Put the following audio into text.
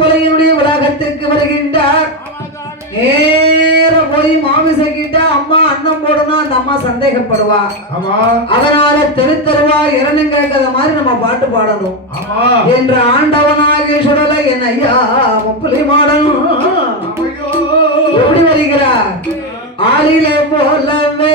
கொலையினுடைய உலகத்துக்கு வருகின்றார். நேர போய் மாமிச கிட்ட அம்மா அன்னம் போடணும், அந்த அம்மா சந்தேகப்படுவா. அதனால தெருத்தருவா இறனும் கேட்காத மாதிரி நம்ம பாட்டு பாடணும் என்ற ஆண்டவனாக சுடல என் ஐயா முப்புலி மாடணும் எப்படி வருகிறார். ஆளிலே போலவே